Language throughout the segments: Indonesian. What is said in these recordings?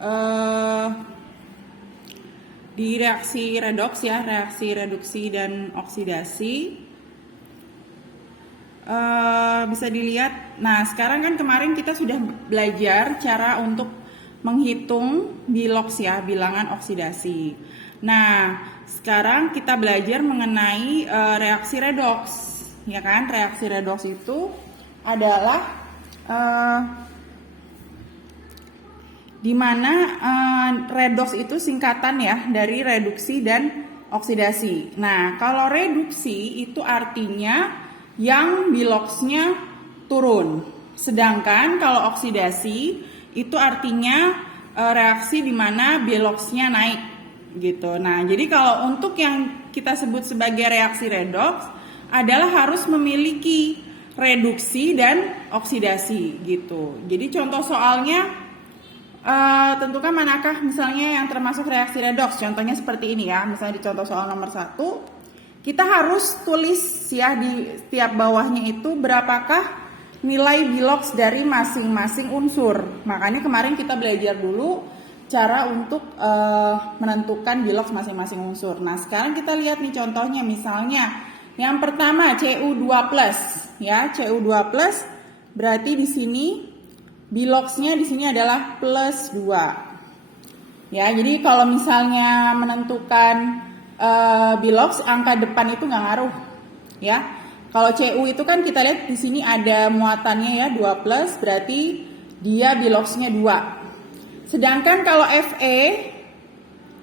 eh, di reaksi redoks ya, reaksi reduksi dan oksidasi. Bisa dilihat. Nah, sekarang kan kemarin kita sudah belajar cara untuk menghitung biloks ya, bilangan oksidasi. Nah, sekarang kita belajar mengenai reaksi redoks, ya kan? Reaksi redoks itu adalah di mana redoks itu singkatan ya dari reduksi dan oksidasi. Nah, kalau reduksi itu artinya yang biloksnya turun. Sedangkan kalau oksidasi itu artinya reaksi di mana biloksnya naik gitu. Nah, jadi kalau untuk yang kita sebut sebagai reaksi redoks adalah harus memiliki reduksi dan oksidasi gitu. Jadi contoh soalnya tentukan manakah misalnya yang termasuk reaksi redoks. Contohnya seperti ini ya. Misalnya di contoh soal nomor 1, kita harus tulis ya di setiap bawahnya itu berapakah nilai biloks dari masing-masing unsur. Makanya kemarin kita belajar dulu cara untuk menentukan biloks masing-masing unsur. Nah, sekarang kita lihat nih contohnya, misalnya yang pertama Cu2+, ya, Cu2+ berarti di sini biloksnya di sini adalah plus 2. Ya, jadi kalau misalnya menentukan biloks angka depan itu nggak ngaruh, ya. Kalau Cu itu kan kita lihat di sini ada muatannya ya 2+, berarti dia biloksnya 2. Sedangkan kalau Fe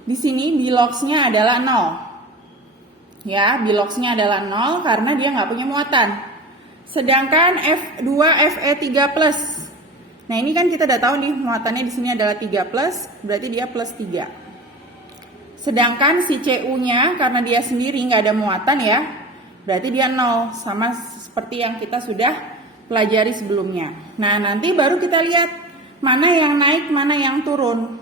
di sini biloksnya adalah 0. Ya, biloksnya adalah 0 karena dia nggak punya muatan. Sedangkan F2 Fe3+. Nah, ini kan kita udah tahu nih muatannya di sini adalah 3+, berarti dia plus 3. Sedangkan si Cu-nya karena dia sendiri nggak ada muatan ya, berarti dia 0, sama seperti yang kita sudah pelajari sebelumnya. Nah, nanti baru kita lihat mana yang naik, mana yang turun.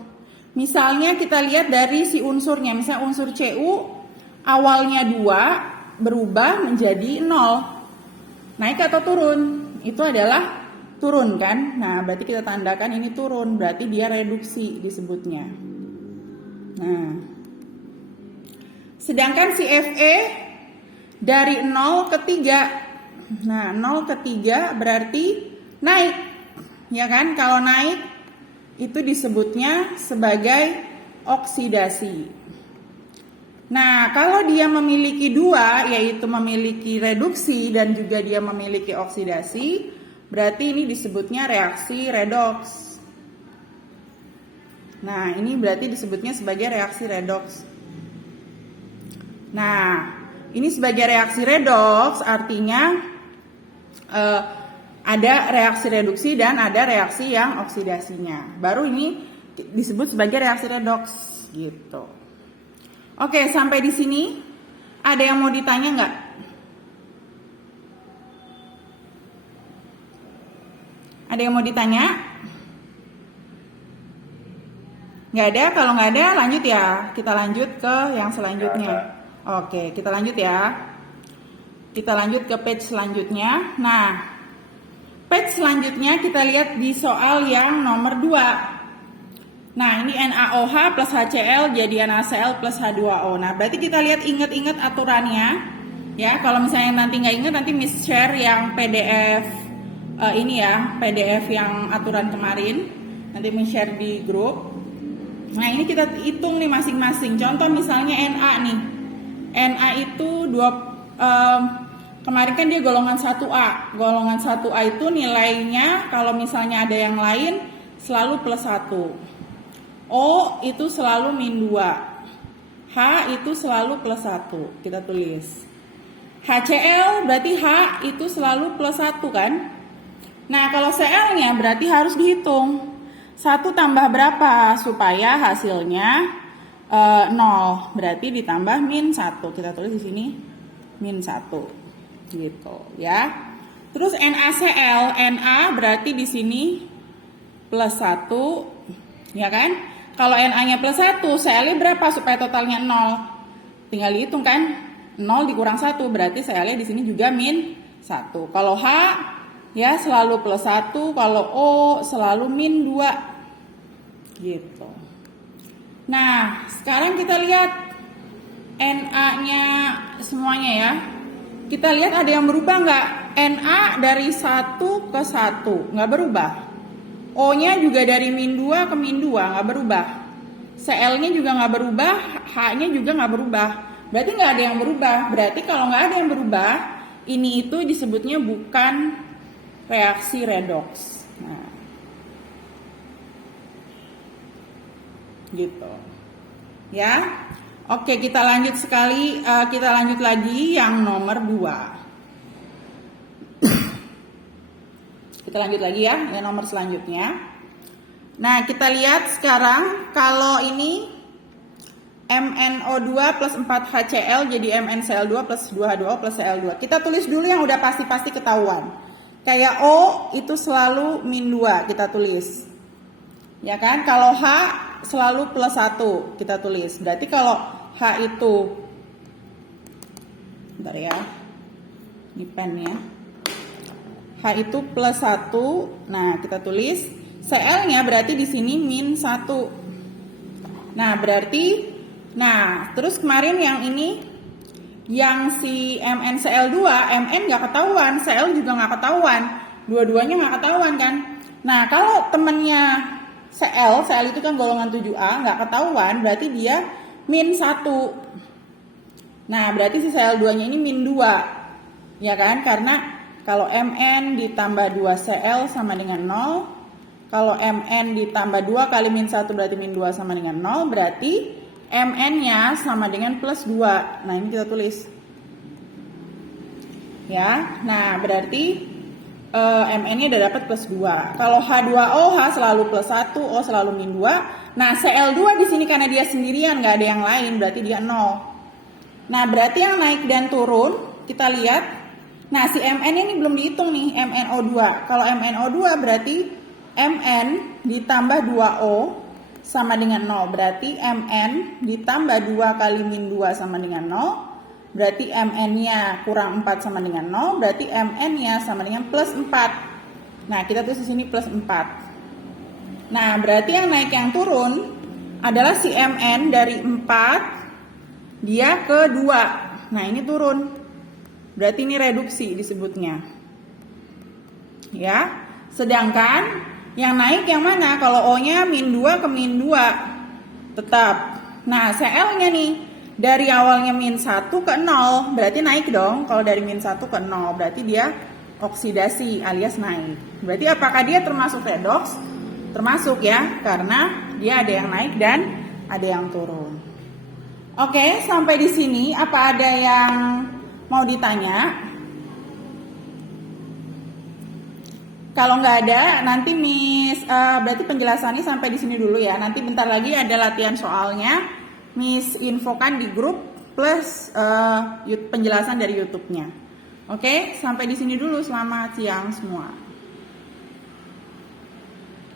Misalnya kita lihat dari si unsurnya, misalnya unsur Cu awalnya 2 berubah menjadi 0. Naik atau turun? Itu adalah turun kan? Nah, berarti kita tandakan ini turun, berarti dia reduksi disebutnya. Nah, sedangkan si Fe dari 0 ke 3. Nah, 0 ke 3 berarti naik. Ya kan? Kalau naik itu disebutnya sebagai oksidasi. Nah, kalau dia memiliki 2, yaitu memiliki reduksi dan juga dia memiliki oksidasi, berarti ini disebutnya reaksi redoks. Nah, ini berarti disebutnya sebagai reaksi redoks. Nah, ini sebagai reaksi redoks artinya ada reaksi reduksi dan ada reaksi yang oksidasinya. Baru ini disebut sebagai reaksi redoks gitu. Oke, sampai di sini ada yang mau ditanya nggak? Ada yang mau ditanya? Nggak ada? Kalau nggak ada lanjut ya. Kita lanjut ke yang selanjutnya. Oke, kita lanjut ya. Kita lanjut ke page selanjutnya. Nah, page selanjutnya kita lihat di soal yang nomor 2. Nah, ini NaOH plus HCl jadi NaCl plus H2O. Nah, berarti kita lihat ingat-ingat aturannya. Ya, kalau misalnya nanti nggak ingat, nanti Miss share yang PDF ini ya, PDF yang aturan kemarin. Nanti Miss share di grup. Nah, ini kita hitung nih masing-masing. Contoh misalnya Na nih. Na itu kemarin kan dia golongan 1A. Golongan 1A itu nilainya kalau misalnya ada yang lain selalu plus 1. O itu selalu min 2. H itu selalu plus 1. Kita tulis. HCl berarti H itu selalu plus 1 kan? Nah, kalau Cl-nya berarti harus dihitung. 1 tambah berapa supaya hasilnya 0, berarti ditambah min 1. Kita tulis di sini min 1 gitu ya. Terus NaCl, Na berarti di sini plus 1 ya kan? Kalau Na-nya plus 1, Cl-nya berapa supaya totalnya 0? Tinggal dihitung kan? 0 dikurang 1 berarti Cl-nya di sini juga min 1. Kalau H ya selalu plus 1, kalau O selalu min 2. Gitu. Nah, sekarang kita lihat Na-nya semuanya ya. Kita lihat ada yang berubah nggak? Na dari 1 ke 1 nggak berubah. O-nya juga dari -2 ke -2 nggak berubah. Cl-nya juga nggak berubah, H-nya juga nggak berubah. Berarti nggak ada yang berubah. Berarti kalau nggak ada yang berubah, ini itu disebutnya bukan reaksi redoks. Nah, gitu. Ya. Oke, kita lanjut lagi yang nomor 2. Kita lanjut lagi ya, yang nomor selanjutnya. Nah, kita lihat sekarang kalau ini MnO2 plus 4HCl jadi MnCl2 plus 2H2O plus Cl2. Kita tulis dulu yang udah pasti-pasti ketahuan. Kayak O itu selalu -2 kita tulis. Ya kan? Kalau H selalu +1 kita tulis. Berarti kalau H itu, bentar ya, ini pennya. H itu +1, nah kita tulis. Cl-nya berarti di sini -1. Nah berarti, terus kemarin yang ini, yang si MnCl2, Mn nggak ketahuan, Cl juga nggak ketahuan, dua-duanya nggak ketahuan kan. Nah kalau temennya Cl itu kan golongan 7A, nggak ketahuan, berarti dia -1. Nah berarti si Cl2-nya ini -2, ya kan? Karena kalau Mn ditambah 2Cl sama dengan 0. Kalau Mn ditambah 2 kali -1 berarti -2 sama dengan 0. Berarti Mn-nya sama dengan +2. Nah ini kita tulis. Ya, nah berarti Mn-nya udah dapat +2. Kalau H2O, H selalu +1, O selalu -2. Nah Cl2 di sini karena dia sendirian, nggak ada yang lain, berarti dia 0. Nah berarti yang naik dan turun, kita lihat. Nah, si Mn ini belum dihitung nih, MnO2. Kalau MnO2 berarti Mn ditambah 2O sama dengan 0. Berarti Mn ditambah 2 kali -2 sama dengan 0. Berarti Mn-nya kurang 4 sama dengan 0. Berarti Mn-nya sama dengan +4. Nah, kita tulis di sini +4. Nah, berarti yang naik yang turun adalah si Mn dari 4 dia ke 2. Nah, ini turun. Berarti ini reduksi disebutnya. Ya. Sedangkan yang naik yang mana? Kalau O-nya -2 ke -2 tetap. Nah, Cl-nya nih dari awalnya -1 ke 0, berarti naik dong. Kalau dari -1 ke 0, berarti dia oksidasi alias naik. Berarti apakah dia termasuk redoks? Termasuk ya, karena dia ada yang naik dan ada yang turun. Oke, sampai di sini apa ada yang mau ditanya? Kalau nggak ada, nanti berarti penjelasannya sampai di sini dulu ya. Nanti bentar lagi ada latihan soalnya, Miss infokan di grup plus penjelasan dari YouTube-nya. Oke, sampai di sini dulu. Selamat siang semua.